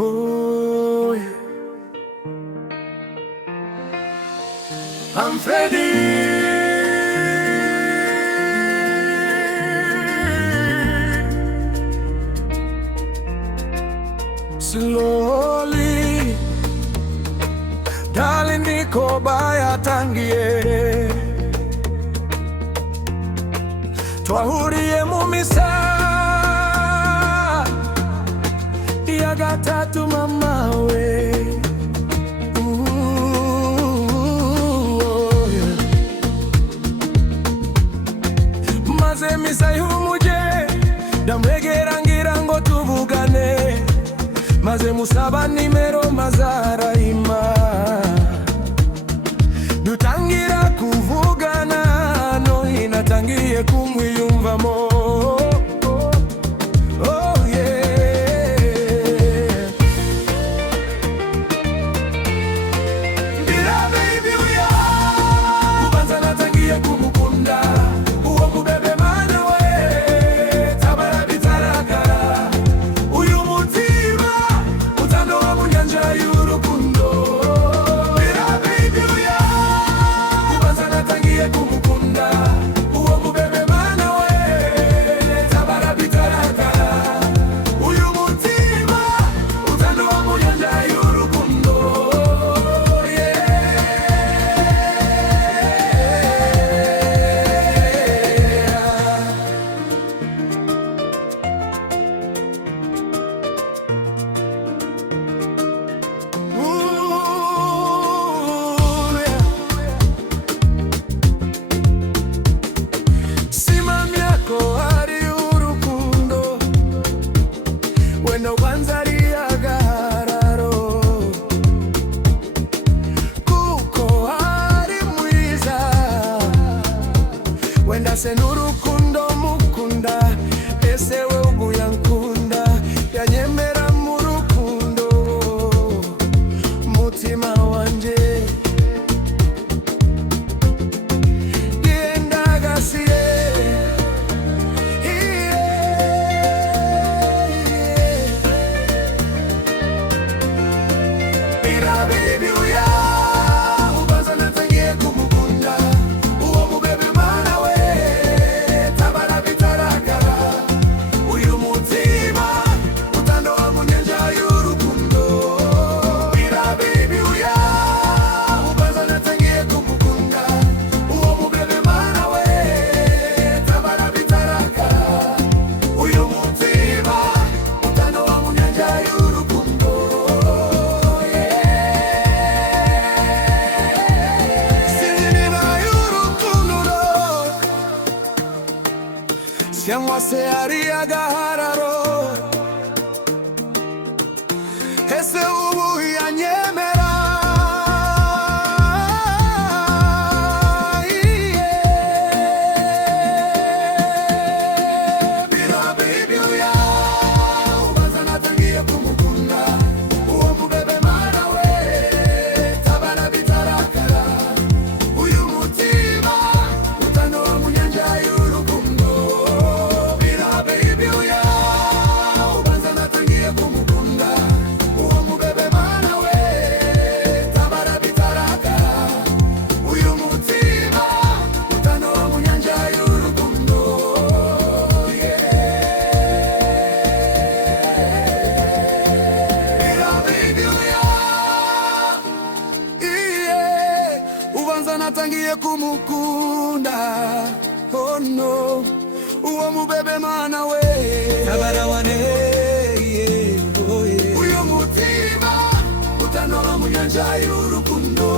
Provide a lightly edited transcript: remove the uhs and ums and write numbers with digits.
Oh, yeah. I'm Freddy. Slowly, darling, niko baya tangie twahuriye mu misa ya gatatu mama we. Maze misa y'umuje ndamwegera ngira ngo tuvugane, maze musaba nimero mazarayima dutangira kuvugana, none natangiye kumwiyumvamo. Oh yeah, bila baby uya kubanza natangiye kumukunda, uwo mubebe mana we tabara bitaragara, uyu mutima utanoa mu nyanja y'urukundo. Bila baby uya kubanza natangiye kumukunda, uwo mubebe mana we tabara bitaragara, uyu mutima utanoa mu nyanja y'urukundo. Simamyako hari urukundo, wenda ubanzari agahararo, kuko hari mwiza, wenda se n'urukundo mukunda, ese we ubu yankunda, yanyemera mu rukundo, mutima wanje gendagasiye. Bila baby uya ubanza natangiye kumukunda, uwo mubebe mana we tabara bitaragara, uyu mutima utandoa mu nyanja y'urukundo. Bila baby uya ubanza natangiye kumukunda, uwo mubebe mana we tabara bitaragara, uyu mutima utandoa mu nyanja y'urukundo. Cyangwa se ari agahararo, ese ubu yanyemera. Bila baby uya ubanza natangiye kumukunda, uwo mubebe mana we tabara bitaragara, uyu mutima utanoa mu nyanja y'urukundo. Bila baby uya ubanza natangiye kumukunda, uwo mubebe mana we tabara bitaragara, uyu mutima utanoa mu nyanja y'urukundo. Bila baby uya ubanza natangiye kumukunda, oh no, uwo mubebe mana we tabara wane, oh yeah, uyu mutima utanoa mu nyanja y'urukundo.